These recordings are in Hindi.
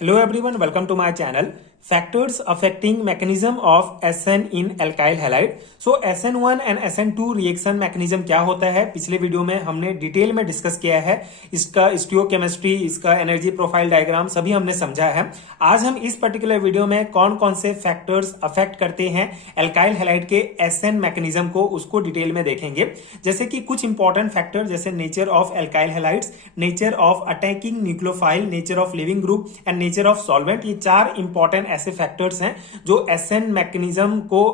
Hello everyone, welcome to my channel. Factors affecting mechanism of SN in alkyl halide. So SN1 and SN2 reaction mechanism क्या होता है, पिछले वीडियो में हमने डिटेल में डिस्कस किया है। इसका स्टियोकेमिस्ट्री, इसका एनर्जी प्रोफाइल डायग्राम सभी हमने समझा है। आज हम इस पर्टिकुलर वीडियो में कौन कौन से फैक्टर्स अफेक्ट करते हैं एल्काइल हैलाइड के SN मैकेनिज्म को, उसको डिटेल में देखेंगे। जैसे कि कुछ इंपॉर्टेंट फैक्टर जैसे nature of alkyl halides, nature of attacking nucleophile, nature of leaving group and nature of solvent. ये चार इंपॉर्टेंट ऐसे फैक्टर्स हैं जो SN मैकेनिज्म को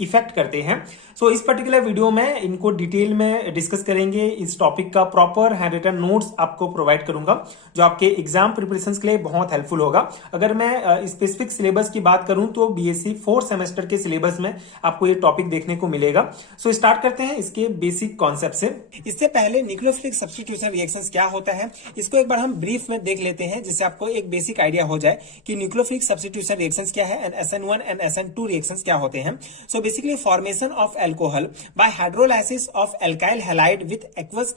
इफेक्ट करते हैं। सो इस पर्टिकुलर वीडियो में इनको डिटेल में डिस्कस करेंगे। इस टॉपिक का प्रॉपर हैंड रिटन नोट्स आपको प्रोवाइड करूंगा जो आपके एग्जाम प्रिपरेशन के लिए बहुत हेल्पफुल होगा। अगर मैं स्पेसिफिक सिलेबस की बात करूं तो बीएससी 4 सेमेस्टर के सिलेबस में आपको ये टॉपिक देखने को मिलेगा। सो स्टार्ट करते हैं इसके बेसिक कॉन्सेप्ट से। इससे पहले न्यूक्लियोफिलिक सब्स्टिट्यूशन रिएक्शंस क्या होता है इसको एक बार हम ब्रीफ में देख लेते हैं, जिससे आपको एक बेसिक आइडिया हो जाए कि न्यूक्लियोफिलिक सब्स्टिट्यूशन रिएक्शंस क्या है and SN1 and SN2 reactions क्या होते हैं। So basically formation of alcohol bye hydrolysis of alkyl halide with aqueous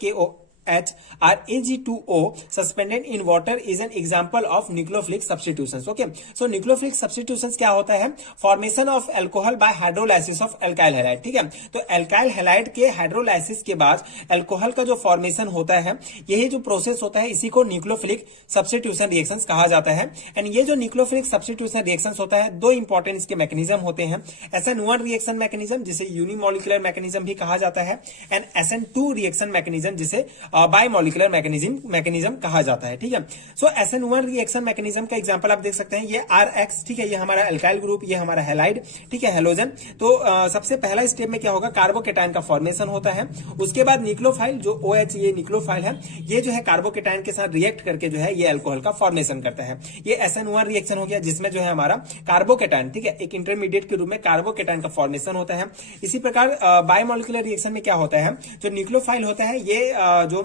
KOH or Ag2O suspended in water is an example of nucleophilic substitutions. Okay, so nucleophilic substitutions क्या होता है? Formation of alcohol by hydrolysis of alkyl halide. ठीक है, तो alkyl halide के हाइड्रोलाइसिस के बाद अल्कोहल का जो फॉर्मेशन होता है, यही जो प्रोसेस होता है, इसी को न्यूक्लियोफिलिक सब्स्टिट्यूशन रिएक्शंस कहा जाता है। एंड ये जो न्यूक्लियोफिलिक सब्स्टिट्यूशन रिएक्शंस होता है, दो इंपॉर्टेंट इसके मैकेनिज्म होते हैं। SN1 रिएक्शन मैकेनिज्म जिसे यूनिमोलिकुलर मैकेनिज्म भी कहा जाता है, एंड SN2 रिएक्शन मैकेनिज्म जिसे बायोमोलिकुलर मैकेनिज्म कहा जाता है। ठीक है, सो SN1 रिएक्शन मैकेनिज्म का एग्जांपल आप देख सकते हैं, ये RX, ठीक है, ये हमारा अल्काइल ग्रुप, ये हमारा हैलाइड, ठीक है, हेलोजन। तो सबसे पहला स्टेप में क्या होगा, कार्बोकेटाइन का फॉर्मेशन होता है। उसके बाद न्यूक्लियोफाइल जो OH, ये न्यूक्लियोफाइल है, ये जो है कार्बोकेटाइन के साथ रिएक्ट करके जो है ये अल्कोहल का फॉर्मेशन करता है। ये SN1 रिएक्शन हो गया, जिसमें जो है हमारा कार्बोकेटाइन, ठीक है, एक इंटरमीडिएट के रूप में कार्बोकेटाइन का फॉर्मेशन होता है। इसी प्रकार बायोमोलिकुलर रिएक्शन में क्या होता है, जो न्यूक्लियोफाइल होता है, ये जो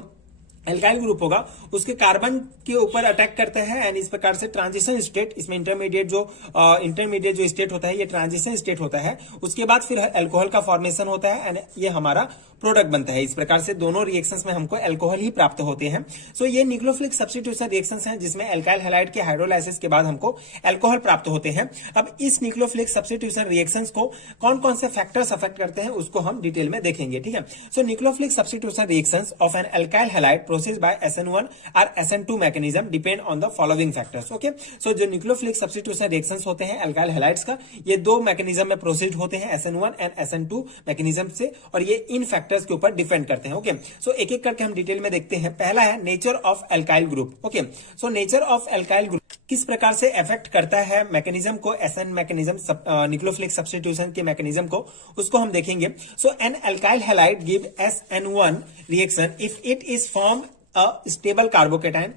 एल्काइल ग्रुप होगा उसके कार्बन के ऊपर अटैक करता है एंड इस प्रकार से ट्रांजिशन स्टेट, इसमें इंटरमीडिएट जो स्टेट होता है, ये ट्रांजिशन स्टेट होता है। उसके बाद फिर अल्कोहल का फॉर्मेशन होता है एंड ये हमारा प्रोडक्ट बनता है। इस प्रकार से दोनों रिएक्शंस में हमको अल्कोहल ही प्राप्त होते हैं। सो ये न्यूक्लियोफिलिक सब्स्टिट्यूशन रिएक्शंस हैं जिसमें एल्काइल हैलाइड के हाइड्रोलाइसिस के बाद हमको अल्कोहल प्राप्त होते हैं। अब इस न्यूक्लियोफिलिक सब्स्टिट्यूशन रिएक्शंस को कौन कौन से फैक्टर्स अफेक्ट करते हैं उसको हम डिटेल में देखेंगे। ठीक है, so nucleophilic substitution reactions of an alkyl halide processed by SN1 or SN2 mechanism depend on the following factors. Okay, so जो न्यूक्लियोफिलिक सब्स्टिट्यूशन रिएक्शंस होते हैं एल्काइल हैलाइड्स का, ये दो मैकेनिज्म में प्रोसेस्ड होते हैं, SN1 एंड SN2 मैकेनिज्म से, और ये इन फैक्टर्स के ऊपर डिपेंड करते हैं। ओके, सो एक एक करके हम डिटेल में देखते हैं। पहला है nature of alkyl group. Okay, so nature of alkyl group किस प्रकार से इफेक्ट करता है मैकेनिज्म को, SN मैकेनिज्म, न्यूक्लियोफिलिक सब्स्टिट्यूशन के मैकेनिज्म को, उसको हम देखेंगे। So an alkyl halide give SN1 reaction if it is form a stable carbocation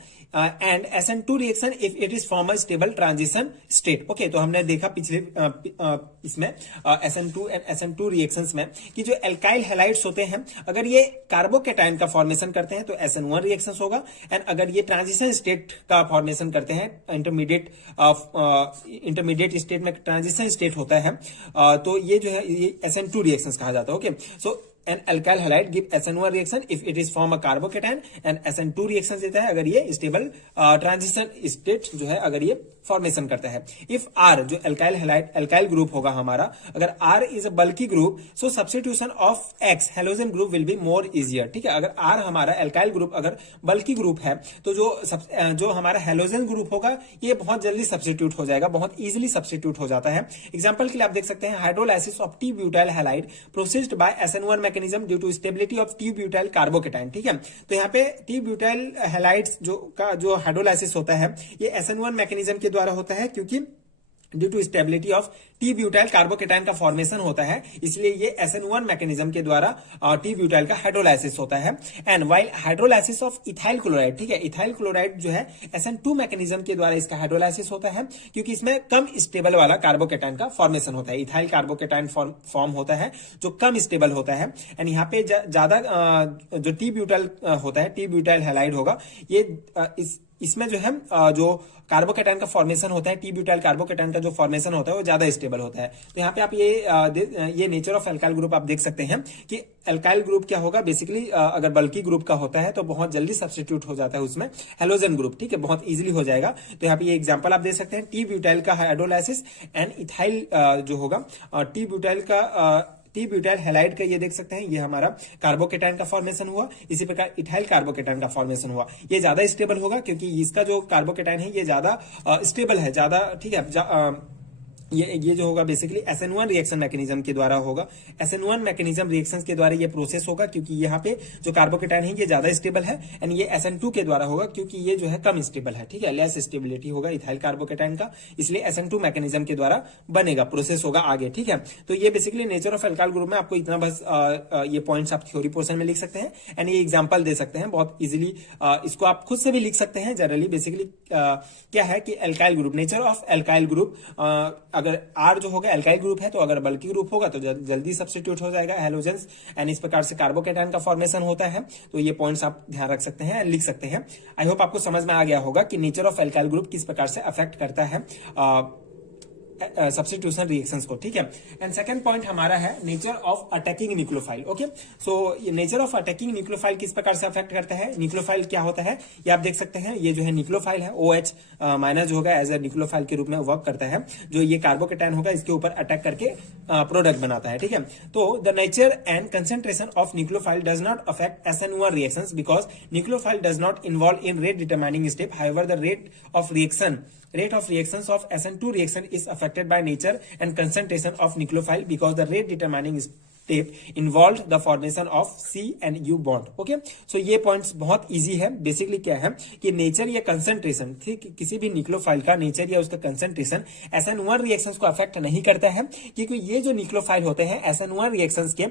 and SN2 reaction if it is form a stable transition state. Okay, तो हमने देखा पिछले इसमें SN2 एंड SN2 रिएक्शंस में कि जो एल्काइल हैलाइड्स होते हैं, अगर ये कार्बोकेटाइन का फॉर्मेशन करते हैं तो SN1 रिएक्शंस होगा, एंड अगर ये ट्रांजिशन स्टेट का फॉर्मेशन करते हैं, इंटरमीडिएट स्टेट में ट्रांजिशन स्टेट होता है, तो ये जो है ये SN2 रिएक्शंस कहा जाता है। Okay, so an alkyl halide give SN1 reaction if it is form a carbocation and SN2 reaction देता है अगर ये stable transition state जो है अगर ये फॉर्मेशन करता है। इफ R जो एल्काइल हैलाइड एल्काइल ग्रुप होगा हमारा, अगर R is a bulky group, so substitution of X halogen group will be more easier. ठीक है, अगर R हमारा एल्काइल ग्रुप अगर बल्की ग्रुप है तो जो हमारा हेलोजन ग्रुप होगा ये बहुत जल्दी सब्स्टिट्यूट हो जाएगा, बहुत इजिली सब्स्टिट्यूट हो जाता है। एग्जाम्पल के लिए आप देख सकते हैं hydrolysis of T butyl halide processed by SN1 mechanism due to stability of T butyl carbocation. ठीक है, तो यहाँ पे टी ब्यूटाइल हैलाइड्स जो हाइड्रोलाइसिस होता है ये SN1 मैकेनिज्म के द्वारा होता है, क्योंकि due to stability of T butyl carbocation का फॉर्मेशन होता है, इसलिए ये SN1 मैकेनिज्म के द्वारा टी ब्यूटाइल का हाइड्रोलाइसिस होता है। And while hydrolysis of ethyl chloride, ठीक है, इथाइल क्लोराइड जो है SN2 मैकेनिज्म के द्वारा इसका हाइड्रोलाइसिस होता है, क्योंकि इसमें कम स्टेबल वाला कार्बोकेटाइन का फॉर्मेशन होता है। इथाइल कार्बोकेटाइन फॉर्म होता है जो कम स्टेबल होता है, एंड यहाँ पे ज्यादा जो टी ब्यूटाइल होता है, टी ब्यूटाइल हैलाइड होगा, ये इस इसमें जो है जो कार्बोकेटाइन का फॉर्मेशन होता है, टी ब्यूटाइल कार्बोकेटाइन का जो फॉर्मेशन होता है वो ज्यादा स्टेबल होता है। तो यहाँ पे आप ये नेचर ऑफ एल्काइल ग्रुप आप देख सकते हैं कि एल्काइल ग्रुप क्या होगा, बेसिकली अगर बल्की ग्रुप का होता है तो बहुत जल्दी सब्स्टिट्यूट हो जाता है उसमें हेलोजन ग्रुप, ठीक है, बहुत इजीली हो जाएगा। तो यहाँ पे ये एग्जांपल आप दे सकते हैं, टी ब्यूटाइल का हाइड्रोलाइसिस एंड इथाइल जो होगा, टी ब्यूटाइल हैलाइड का ये देख सकते हैं, ये हमारा कार्बोकेटाइन का फॉर्मेशन हुआ। इसी प्रकार इथाइल कार्बोकेटाइन का फॉर्मेशन हुआ। ये ज्यादा स्टेबल होगा क्योंकि इसका जो कार्बोकेटाइन है ये ज्यादा स्टेबल है, ज्यादा, ठीक है। ये जो होगा बेसिकली SN1 रिएक्शन मैकेनिज्म के द्वारा होगा। SN1 मैकेनिज्म रिएक्शंस के द्वारा ये प्रोसेस होगा क्योंकि यहाँ पे जो कार्बोकेटाइन है ये ज्यादा स्टेबल है, एंड ये SN2 के द्वारा होगा क्योंकि ये जो है कम स्टेबल है, ठीक है, लेस स्टेबिलिटी होगा इथाइल कार्बोकेटाइन का, इसलिए SN2 मैकेनिज्म के द्वारा बनेगा, प्रोसेस होगा आगे, ठीक है। तो ये basically nature of alkyl group में आपको इतना बस ये पॉइंट्स आप थ्योरी पोर्शन में लिख सकते हैं, एंड ये एग्जाम्पल दे सकते हैं बहुत इजिली। इसको आप खुद से भी लिख सकते हैं जनरली। बेसिकली क्या है कि alkyl group, nature of alkyl group, अगर R जो होगा एल्काइल ग्रुप है तो अगर बल्की ग्रुप होगा तो जल्दी सब्स्टिट्यूट हो जाएगा हैलोजेंस, एंड इस प्रकार से कार्बोकेटाइन का फॉर्मेशन होता है। तो ये पॉइंट्स आप ध्यान रख सकते हैं, लिख सकते हैं। आई होप आपको समझ में आ गया होगा कि नेचर ऑफ एल्काइल ग्रुप किस प्रकार से अफेक्ट करता है सब्स्टिट्यूशन रिएक्शंस को, ठीक है। एंड सेकंड पॉइंट हमारा है nature of attacking nucleophile. Okay, so nature of attacking nucleophile किस प्रकार से अफेक्ट करता है, न्यूक्लियोफाइल क्या होता है ये आप देख सकते हैं। ये जो है न्यूक्लियोफाइल है, OH माइनस जो होगा एज ए न्यूक्लियोफाइल के रूप में वर्क करता है, जो ये कार्बोकेटाइन होगा इसके ऊपर अटैक करके प्रोडक्ट बनाता है, ठीक है। तो the nature and concentration of nucleophile does not affect SN1 reactions because nucleophile does not involve in rate determining step. However the rate of reactions of SN2 reaction is affected by nature and concentration of nucleophile because the rate determining step involved the formation of C and U bond. Okay, so ये पॉइंट्स बहुत इजी है। बेसिकली क्या है कि नेचर या कंसंट्रेशन, ठीक, किसी भी न्यूक्लियोफाइल का नेचर या उसका कंसंट्रेशन SN1 रिएक्शंस को अफेक्ट नहीं करता है, क्योंकि ये जो न्यूक्लियोफाइल होते हैं SN1 रिएक्शंस के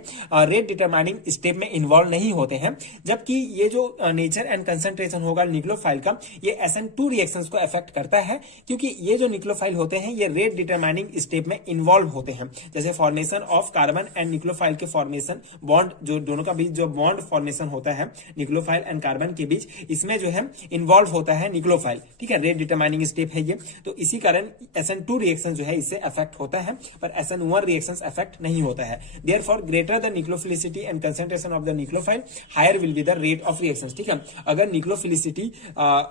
रेट डिटरमाइनिंग स्टेप में इन्वॉल्व नहीं होते हैं, जबकि ये जो नेचर एंड कंसंट्रेशन होगा न्यूक्लियोफाइल का ये SN2 रिएक्शंस को अफेक्ट करता है, क्योंकि ये जो न्यूक्लियोफाइल होते हैं ये रेट डिटरमाइनिंग स्टेप में इन्वॉल्व होते हैं। जैसे formation of carbon and nucleophile के फॉर्मेशन, बॉन्ड जो दोनों का बीच जो बॉन्ड फॉर्मेशन होता है न्यूक्लियोफाइल एंड कार्बन के बीच, इसमें जो है इन्वॉल्व होता है न्यूक्लियोफाइल, ठीक है, रेट डिटरमाइनिंग स्टेप है ये। तो इसी कारण SN2 रिएक्शन जो है इससे अफेक्ट होता है, पर SN1 रिएक्शन अफेक्ट नहीं होता है। Therefore greater the nucleophilicity and concentration of the nucleophile higher will be the rate of reaction, ठीक है। अगर न्यूक्लियोफिलिसिटी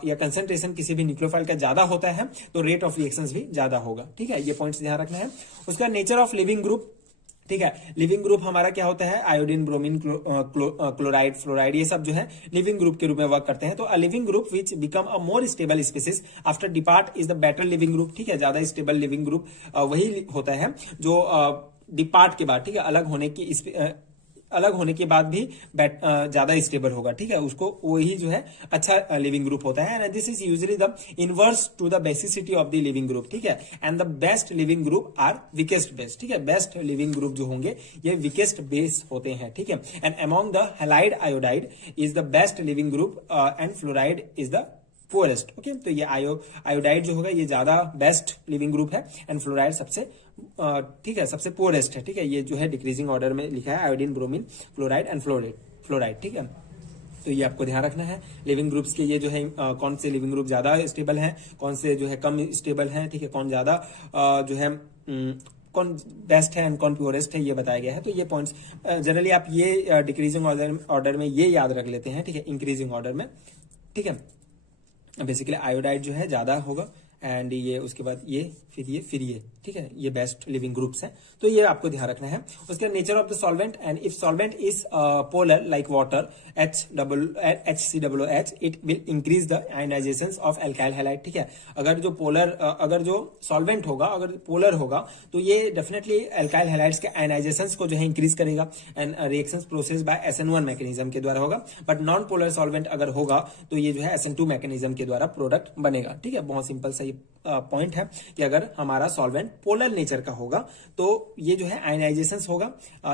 या कंसंट्रेशन किसी भी न्यूक्लियोफाइल का ज्यादा होता है तो रेट ऑफ रिएक्शंस भी ज्यादा होगा, ठीक है। ये पॉइंट्स ध्यान रखना है। उसका नेचर ऑफ लिविंग ग्रुप, ठीक है, लिविंग ग्रुप हमारा क्या होता है, आयोडीन, ब्रोमीन, क्लोराइड, फ्लोराइड, ये सब जो है लिविंग ग्रुप के रूप में वर्क करते हैं। तो a leaving group which become a more stable species after depart is the better living group, ठीक है। ज्यादा स्टेबल लिविंग ग्रुप वही होता है जो डिपार्ट के बाद, ठीक है, अलग होने के बाद भी ज्यादा स्टेबल होगा, ठीक है, उसको वही जो है अच्छा लिविंग ग्रुप होता है। And this is usually the inverse to the basicity of the leaving group, ठीक है। And the best leaving group are weakest base, ठीक है। बेस्ट लिविंग ग्रुप जो होंगे ये वीकेस्ट बेस होते हैं, ठीक है। And among the halide iodide is the best leaving group and fluoride is the poorest. Okay, तो ये आयोडाइड जो होगा ये ज्यादा बेस्ट लिविंग ग्रुप है, एंड फ्लोराइड सबसे ठीक है सबसे पोरेस्ट है, ठीक है। ये जो है डिक्रीजिंग ऑर्डर में लिखा है, iodine, bromine, chloride and fluoride, ठीक है। तो ये आपको ध्यान रखना है लिविंग ग्रुप्स के, ये जो है कौन से लिविंग ग्रुप ज्यादा स्टेबल हैं, कौन से जो है कम स्टेबल हैं, ठीक है, कौन ज्यादा जो है कौन बेस्ट है एंड कौन प्योरेस्ट है ये बताया गया है। तो ये पॉइंट्स जनरली आप ये डिक्रीजिंग ऑर्डर में ये याद रख लेते हैं, ठीक है, इंक्रीजिंग ऑर्डर में, ठीक है। बेसिकली आयोडाइड जो है ज्यादा होगा, एंड ये उसके बाद ये फिर ये, ठीक है, ये बेस्ट लिविंग ग्रुप्स हैं। तो ये आपको ध्यान रखना है। उसके nature of the solvent, and if solvent is polar like water HCOOH it will increase the ionization of alkyl halide, ठीक है। अगर जो सॉल्वेंट होगा अगर पोलर होगा तो ये डेफिनेटली एल्काइल हैलाइड्स के आयनाइजेशन को जो है इंक्रीज करेगा, and reactions process by SN1 mechanism के द्वारा होगा। बट नॉन पोलर सॉल्वेंट अगर होगा तो ये जो है SN2 मैकेनिज्म के द्वारा प्रोडक्ट बनेगा, ठीक है। बहुत सिंपल सा ये पॉइंट है कि अगर हमारा सॉल्वेंट पोलर नेचर का होगा तो ये जो है आयनाइजेशन होगा,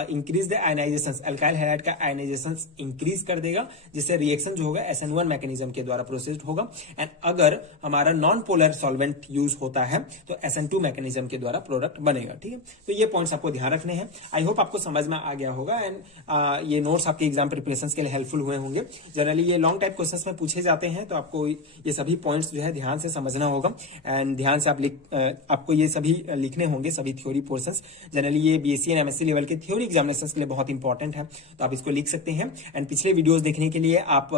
increase the ionization, alkyl halide का आयनाइजेशन इंक्रीज कर देगा, जिससे रिएक्शन जो होगा SN1 मैकेनिज्म के द्वारा प्रोसेस्ड होगा। एंड अगर हमारा नॉन पोलर सॉल्वेंट यूज होता है तो SN2 मैकेनिज्म के द्वारा प्रोडक्ट बनेगा। ठीक है, तो ये पॉइंट्स आपको ध्यान रखने हैं। आई होप आपको समझ में आ गया होगा एंड ये नोट्स आपके एग्जाम प्रिपरेशन के लिए हेल्पफुल हुए होंगे। जनरली ये लॉन्ग टाइप क्वेश्चन में पूछे जाते हैं, तो आपको ये सभी पॉइंट्स जो है ध्यान से समझना होगा एंड ध्यान से आपको ये सभी लिखने होंगे, सभी थ्योरी पोर्शंस। जनरली ये BSc एंड MSc लेवल के थ्योरी एग्जामिनेशंस के लिए बहुत इंपॉर्टेंट है, तो आप इसको लिख सकते हैं। एंड पिछले वीडियोस देखने के लिए आप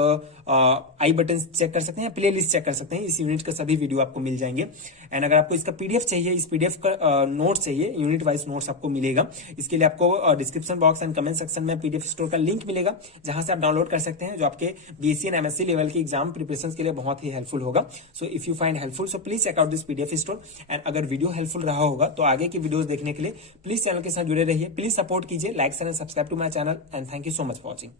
आई बटन चेक कर सकते हैं, प्ले लिस्ट चेक कर सकते हैं, इस यूनिट का सभी वीडियो आपको मिल जाएंगे। एंड अगर आपको इसका PDF चाहिए, इस PDF का नोट चाहिए, यूनिट वाइज नोट्स आपको मिलेगा, इसके लिए आपको description box and comment section में PDF स्टोर का लिंक मिलेगा, जहां से आप डाउनलोड कर सकते हैं, जो आपके BSc एंड MSc लेवल के एग्जाम प्रिपरेशन के लिए बहुत ही हेल्पफुल होगा। So if you find helpful so please check out this PDF store. And अगर वीडियो हेल्पफुल रहा होगा तो आगे की वीडियोस देखने के लिए प्लीज चैनल के साथ जुड़े रहिए, प्लीज सपोर्ट कीजिए, like and subscribe to my channel and thank you so much for watching.